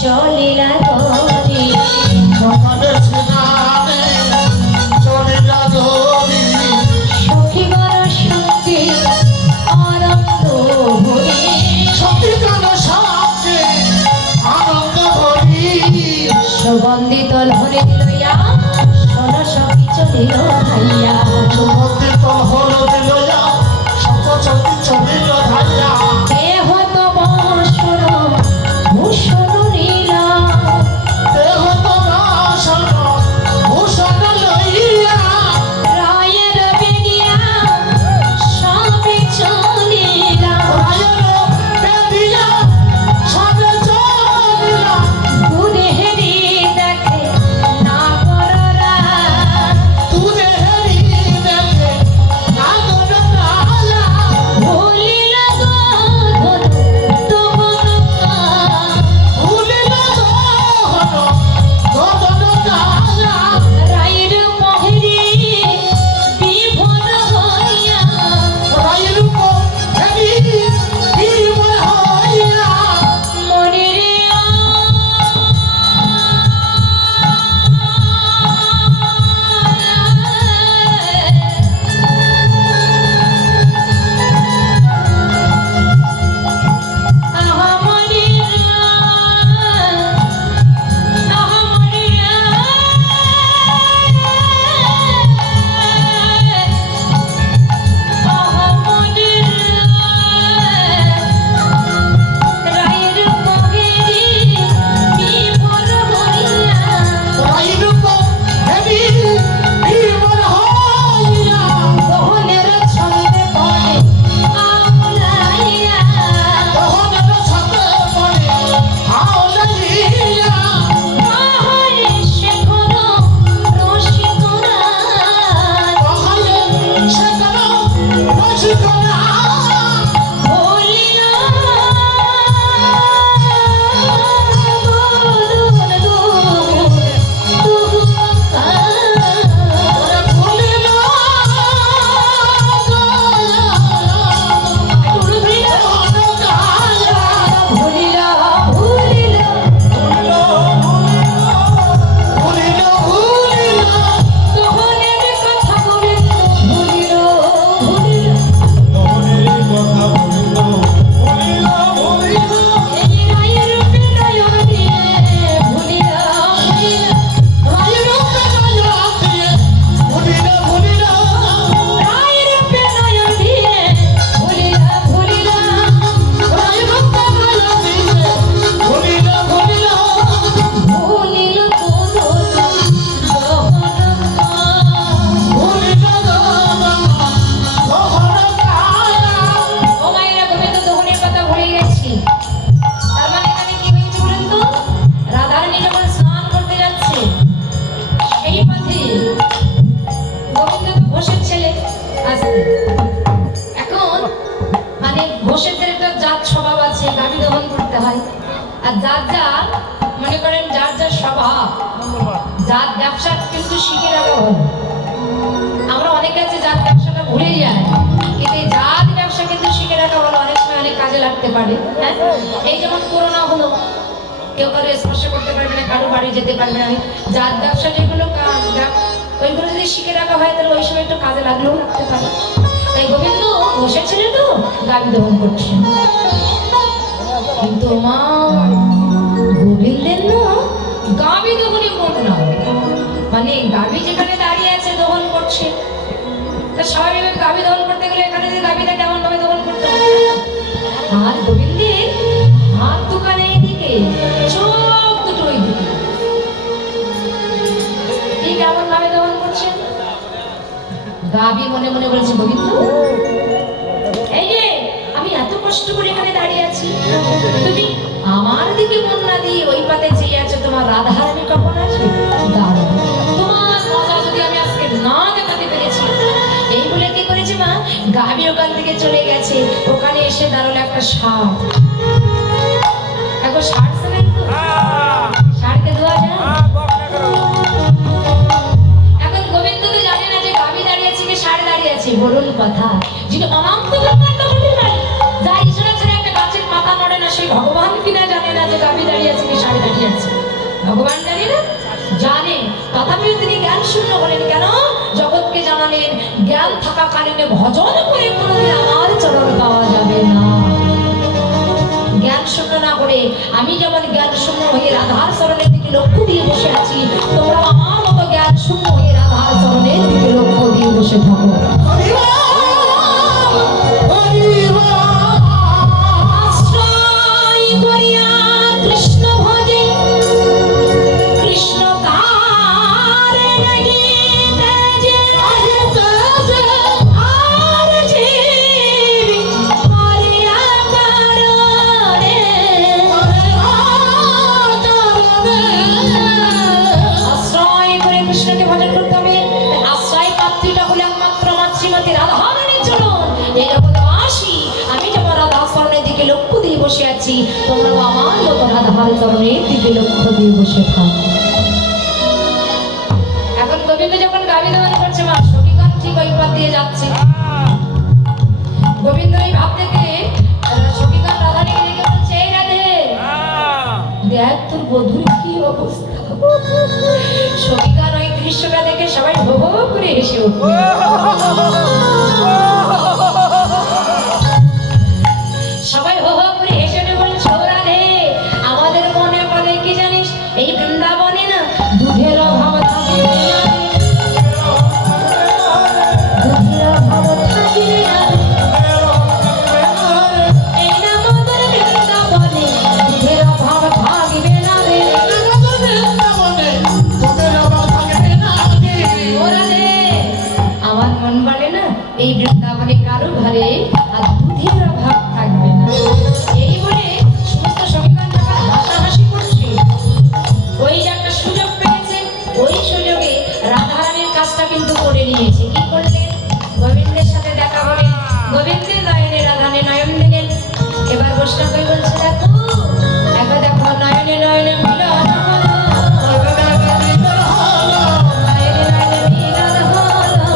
চলিলা ধরি সকালের স্নানে চলিলা ধরি সখী বর সঙ্গে আনন্দ ভরি সতীকাল সাথে আনন্দ ভরি সুগন্ধিত লহরে লইয়া সর সখী চলিল ধাইয়া সুগন্ধিত হলুদ লইয়া সপচন্দি চলিল ধাইয়া দেহ তব সর ভূষণ নীলা দেহ তোমার ভূষণ লইয়া রায়ের বেরিয়া সবে চলিলা রায়ের বেদিয়া সবে চলিলা দূরে হেরি দেখে নাগররা তুরে হেরি দেখে নাগর নালা ভুলিল গো তবন ভুলিল গহন গগন নালা রায়ের মহেরি বিভোর হইয়া রায়ের হেরি বিমল হইয়া মনে রায়ের হেরি বিমল হইয়া গহনের সাথে পড়ে আওলাইয়া কহালে সেখানে রসিকরা ওরে ভুলিল গহন গায়া ভুলিল ভুলিল মোহনের কথা বলিল ভুলিল রায়ের বেলায়া দিয়ে ভুলিল ভুলিল রায়ের বেলায়া দিয়ে ভুলিল ভুলিল ভুলিল গহন গায়া ও মায়েরা গোবিন্দ দহনের কথা ভুলে গেছি। তার মানে এখানে কি হয়েছে বলুন তো? রাধারানী যখন স্নান করতে যাচ্ছে সেই পথে গোবিন্দ তো ঘোষের ছেলে আসতে এখন মানে ঘোষেদের একটা জাত স্বভাব আছে, গাভী দহন করতে হয়। আর যার যার মনে করেন যার যার স্বভাব জাত ব্যবসা কিন্তু শিখে রাখা ভালো। আমরা অনেকে আছে জাত ব্যবসাটা ভুলে যায়, কিন্তু এই জাত ব্যবসা কিন্তু শিখে রাখা ভালো, অনেক সময় অনেক কাজে লাগতে পারে। হ্যাঁ, এই যেমন করোনা হলো, কেউ কারো স্পর্শ করতে পারবে না, কারো বাড়ি যেতে পারবে না। জাত ব্যবসা যেগুলো ওইগুলো যদি শিখে রাখা হয় তাহলে ওই সময় একটু কাজে লাগলেও লাগতে পারে। তাই গোবিন্দ বসেছিল তো গাভী দহন করছে, কিন্তু মা গোবিন্দের না গাভী দহনে মন না, মানে গাভী যেখানে দাঁড়িয়ে আছে দহন করছে, তা স্বাভাবিকভাবে গাভী দহন করতে গেলে এখানে যে গাভীটা কেমন ভাবে দহন করতে হবে। আর গোবিন্দের হাত দুখানে এদিকে, চোখ দুটো ওইদিকে, ঠিক কেমন ভাবে দহন করছে। গাভী মনে মনে বলছে, গোবিন্দ এই যে আমি এত কষ্ট করে এখানে দাঁড়িয়ে আছি, তুমি আমার দিকে মন না দিয়ে ওই পাতে চেয়ে আছো, তোমার রাধারানী কখন আসবে? দাঁড়াও, তোমার মজা যদি আমি আজকে না দেখাতে পেরেছি। এই বলে কি করেছে মা, গাভী ওখান থেকে চলে গেছে, ওখানে এসে দাঁড়ালো একটা ষাঁড়। এখন ষাঁড় শোনেন তো, ষাঁড়কে ধোয়া যায়। এখন গোবিন্দ তো জানে না যে গাভী দাঁড়িয়ে আছে কি ষাঁড় দাঁড়িয়ে আছে। বলুন কথা, যিনি অনন্ত ব্রহ্মাণ্ড হতে পারে, যা ঈশ্বরের ছেড়ে একটা গাছের পাতা নড়ে না, সেই ভগবান কিনা জানে না যে চাবি দাঁড়িয়ে আছে কি সাড়ে দাঁড়িয়ে আছে ভগবান জানে না জানে তথাপিও তিনি জ্ঞান শূন্য হলেন কেন জগৎকে জানালেন জ্ঞান থাকাকালীন ভজন করে কোনোদিন আমার চরণ পাওয়া যাবে না জ্ঞান শূন্য না করে আমি যেমন জ্ঞান শূন্য হয়ে রাধার চরণের দিকে লক্ষ্য দিয়ে বসে আছি তোমরা আমার মতো জ্ঞান শূন্য হয়ে রাধার চরণের দিকে লক্ষ্য দিয়ে বসে থাকো আশ্রয় করিয়া কৃষ্ণ ভজে কৃষ্ণ তার লাগি তেজে আর জীবি মরিয়া কারণে আশ্রয় করে কৃষ্ণকে ভজন করতে হবে আশ্রয় পাত্রীটা হলে একমাত্র আমার শ্রীমতী রাধারানীর চরণ এই জগৎবাসী আমি যেমন রাধা চরণের দিকে লক্ষ্য দিয়ে বসে আছি তোমরাও আমার মতো রাধার চরণের দিকে লক্ষ্য দিয়ে বসে থাকো এখন গোবিন্দ যখন গাবি দান করছে মা সখীগণ ঠিক ওই পথ দিয়ে যাচ্ছে গোবিন্দ এই ভাব থেকে সখীগণ রাধাকে দেখে বলছে এই রাধে দেখ তোর বধূর কি অবস্থা সখীগণ ওই দৃশ্যটা দেখে সবাই হো হো করে হেসে উঠবে সবাই হো হো করে হেসে উঠে বলছে ও রাধে আমাদের মনে পড়ে কি জানিস এই বৃন্দাবনে না দুধের অভাব থাকে না দুধের অভাব থাকে না এই না আমাদের বৃন্দাবনে দুধের অভাব থাকবে না রে ও রাধে আমার মন বলে না এই বৃন্দাবনে কারো ঘরে আর দুধের অভাব থাকবে না এই বলে সমস্ত সখীগণ যখন হাসাহাসি করছে ওই যে একটা সুযোগ পেয়েছে ওই সুযোগে রাধারানীর কাজটা কিন্তু করে নিয়েছে কি করলেন গোবিন্দের সাথে দেখা করে গোবিন্দের নয়নে রাধানে নয়ন দিলেন এবার বৈষ্ণব কই বলছে দেখো একবার দেখো নয়নে নয়নে মিলন হলো নয়নে নয়নে মিলন হলো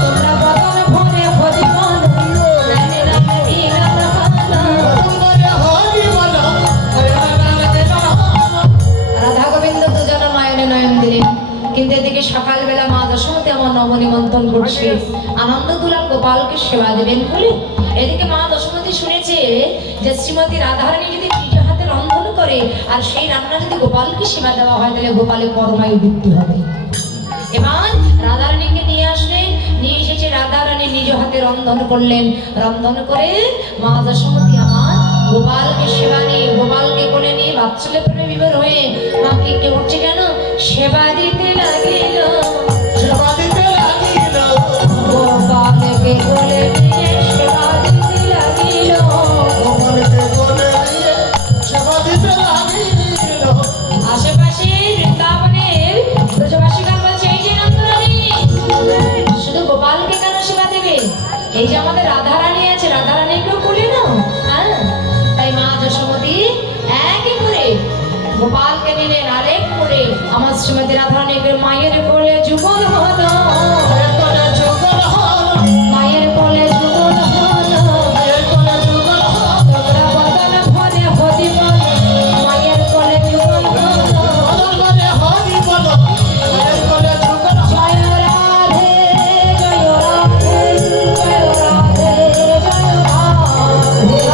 তোমরা বদন ভরে ভজিবন নয়নে নয়নে মিলন হলো রাধা গোবিন্দ দুজন নয়নে নয়ন দিলেন কিন্তু এদিকে সকালবেলা মা দশমতী আমার নবনিমন্ত্রণ করছে আনন্দ দুলাল গোপালকে সেবা দেবেন বলে এদিকে মা দশমতী শুনেছে যে শ্রীমতী রাধারানী যদি নিজ হাতে রন্ধন করে আর সেই রান্না যদি গোপালকে সেবা দেওয়া হয় তাহলে গোপালের পরমায়ু বৃদ্ধি হবে এবার রাধারানীকে নিয়ে আসলেন নিয়ে এসেছে রাধারানী নিজ হাতে রন্ধন করলেন রন্ধন করে মা দশমতী আমার গোপালকে সেবা নিয়ে গোপালকে কোলে নিয়ে বাচ্চাকে প্রেমে বিভোর হয়ে মাকে কে উঠছে কেন সেবা দিতে লাগিল